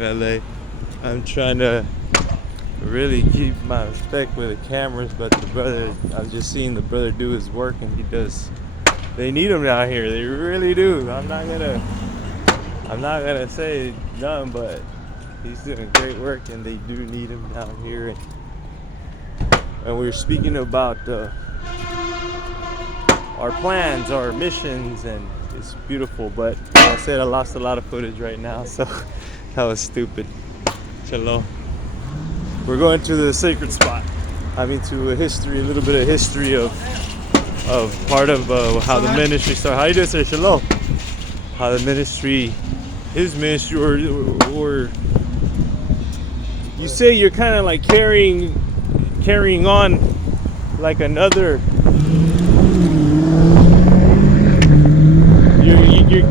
of LA. I'm trying to really keep my respect with the cameras, but the brother, I'm just seeing the brother do his work, and he does. They need him down here. They really do. I'm not gonna say none, but he's doing great work, and they do need him down here. And we were speaking about our plans, our missions, and it's beautiful. But like I said, I lost a lot of footage right now, so that was stupid. Shalom. We're going to the sacred spot. I mean, to a little bit of history of part of how the ministry started. How you doing, sir? Shalom. How the ministry, his ministry, or you say you're kind of like carrying on like another. You're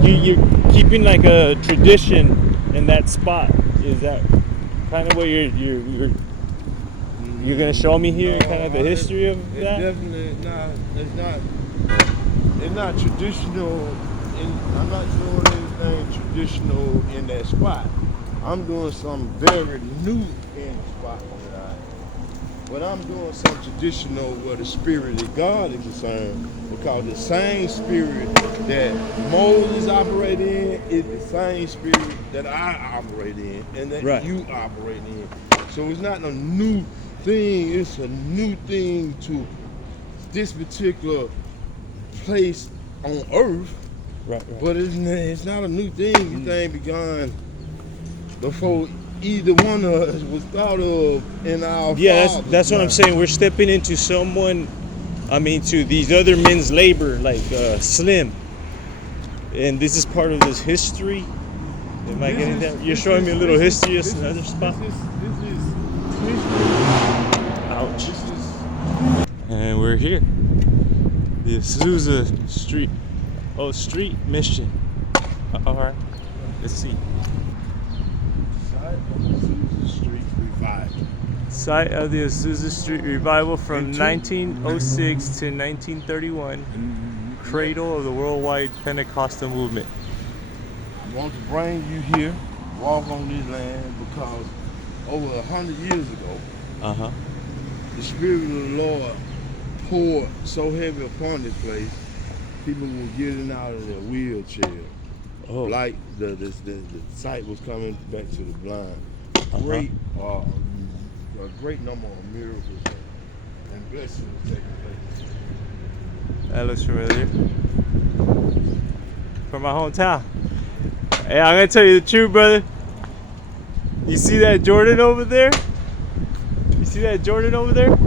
keeping like a tradition in that spot. Is that kind of what you're gonna show me here? No, kind of the history of that. Definitely not. It's not traditional. I'm not doing anything traditional in that spot. I'm doing something very new in the spot. But I'm doing something traditional where the spirit of God is concerned, because the same spirit that Moses operated in is the same spirit that I operate in and that you operate in. So it's not a new thing, it's a new thing to this particular place on earth. Right. But it's not a new thing. This thing begun before either one of us was thought of in our that's what I'm saying. We're stepping into to these other men's labor, like Slim, and this is part of this history. Am I getting that? You're showing me a little history of another spot. This is ouch. And we're here, the Azuza street mission. All right, let's see. Site of the Azusa Street Revival from 1906 to 1931. Cradle of the worldwide Pentecostal movement. I want to bring you here, walk on this land, because over 100 years ago, the Spirit of the Lord poured so heavy upon this place, people were getting out of their wheelchair. Like the sight was coming back to the blind. A great number of miracles and blessings taking place. That looks familiar. From my hometown. Hey, I'm gonna tell you the truth, brother. You see that Jordan over there? You see that Jordan over there?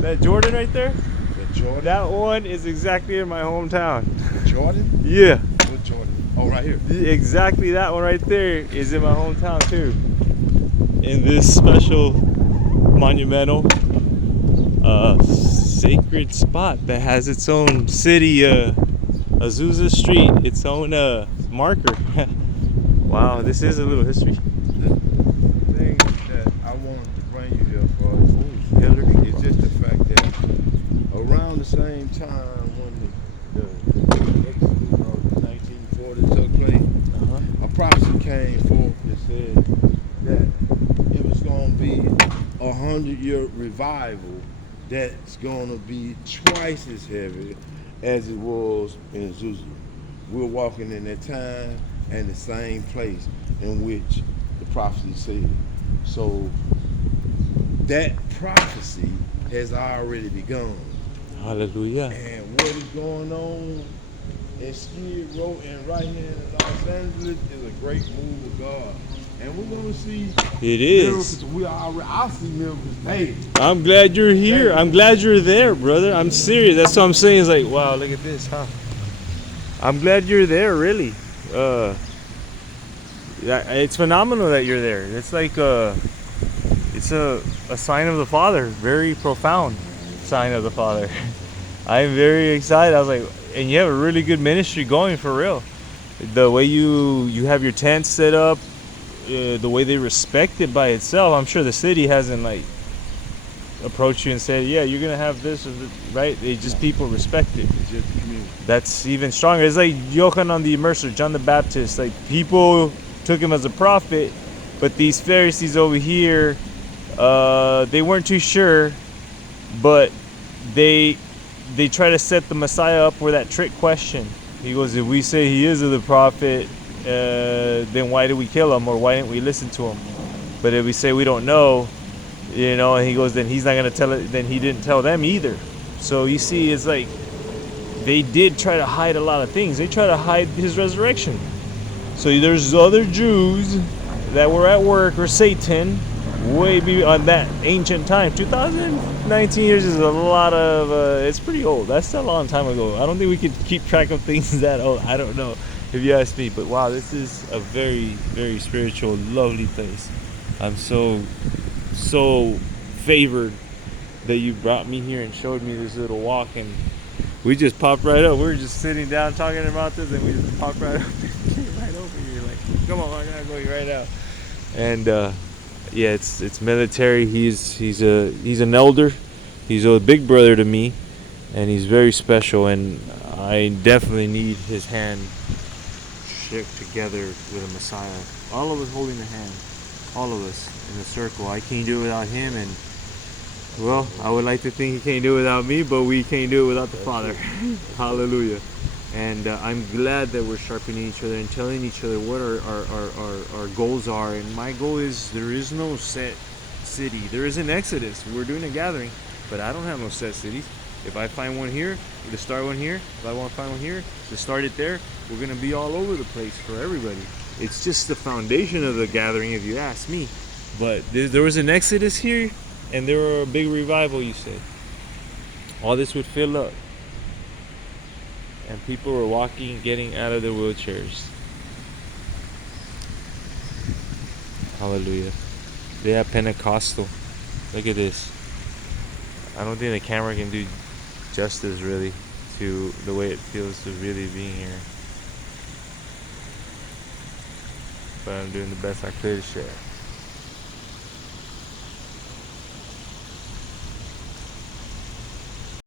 That Jordan right there? The Jordan? That one is exactly in my hometown. The Jordan? Yeah. What Jordan? Oh, right here. Exactly, that one right there is in my hometown too. In this special monumental sacred spot that has its own city, Azusa Street, its own marker. Wow, this is a little history. The thing that I wanted to bring you here for is just the fact that around the same time when the Exodus of 1940 took place, a prophecy came forth that said that it was going to be a 100-year revival that's going to be twice as heavy as it was in Azusa. We're walking in that time and the same place in which the prophecy said. So that prophecy has already begun. Hallelujah. And what is going on in Skid Row and right here in Los Angeles is a great move of God. And we're going to see miracles. I see miracles daily. I'm glad you're here. I'm glad you're there, brother. I'm serious. That's what I'm saying. It's like, wow, look at this, huh? I'm glad you're there, really. It's phenomenal that you're there. It's like it's a sign of the Father. Very profound sign of the Father. I'm very excited. I was like, and you have a really good ministry going for real. The way you have your tent set up, the way they respect it by itself. I'm sure the city hasn't like approached you and said, yeah, you're gonna have this, or this, right? They just, people respect it. It's just the community. That's even stronger. It's like Yochanan the Immerser, John the Baptist. Like, people took him as a prophet, But these Pharisees over here, they weren't too sure, but they try to set the Messiah up for that trick question. He goes, if we say he is the prophet, then why did we kill him, or why didn't we listen to him? But if we say we don't know, and he goes, then he's not going to tell it, then he didn't tell them either. So you see, it's like they did try to hide a lot of things. They try to hide his resurrection. So there's other Jews that were at work, or Satan, way beyond that ancient time. 2019 years is a lot of, it's pretty old. That's a long time ago. I don't think we could keep track of things that old. I don't know, if you ask me. But wow, this is a very, very spiritual, lovely place. I'm so favored that you brought me here and showed me this little walk, and we just popped right up. We were just sitting down talking about this, and we just popped right up and came right over here. Like, come on, I gotta go right now. And yeah, it's military. He's an elder. He's a big brother to me, and he's very special. And I definitely need his hand shook together with a Messiah. All of us holding the hand, all of us in a circle. I can't do it without him, and well, I would like to think he can't do it without me, but we can't do it without the Father. Hallelujah. And I'm glad that we're sharpening each other and telling each other what our goals are. And my goal is, there is no set city. There is an Exodus. We're doing a gathering, but I don't have no set cities. If I find one here, to start one here. If I want to find one here, to start it there. We're going to be all over the place for everybody. It's just the foundation of the gathering, if you ask me. But there was an Exodus here, and there were a big revival, you said. All this would fill up. And people were walking, getting out of their wheelchairs. Hallelujah. They have Pentecostal. Look at this. I don't think the camera can do justice, really, to the way it feels to really being here. But I'm doing the best I could to share.